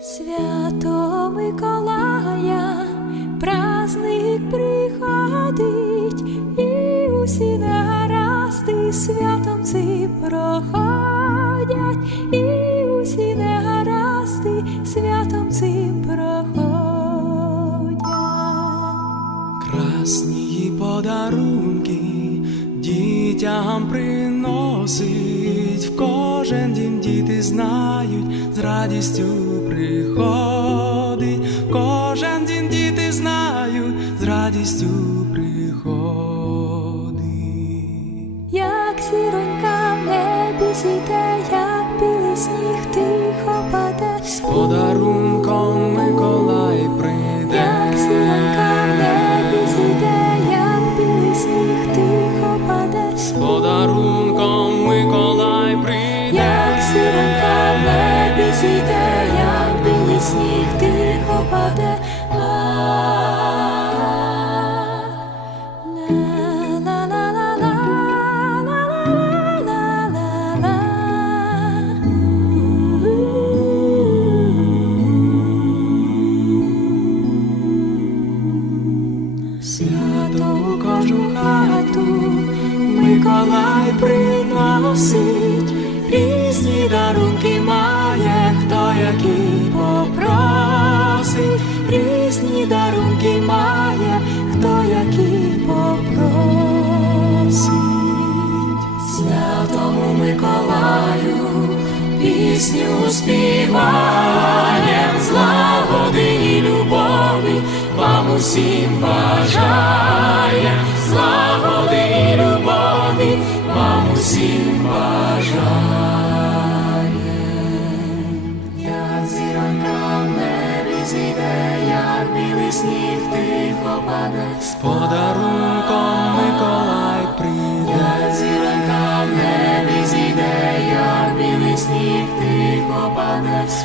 Свято Миколая, праздник приходить, і усі негаразди святом цим проходять, Красні подарунки дітям приносить, в кожен дім діти знають, з радістю приходить, в кожен дім діти знають, з радістю приходить. Як зіронька в небі зійде, як білий сніг тихо паде, З сніг тихо паде. Свято у кожну хату Миколай приносить, різні дарунки має, хто який попросить, різні дарунки має, хто який попросить. Святому Миколаю пісню співаєм, злагоди і любові вам усім бажає, зійде, як білий сніг тихо паде, з подарунком Миколай прийде. Як зіронька в небі зійде, як білий сніг тихо паде, з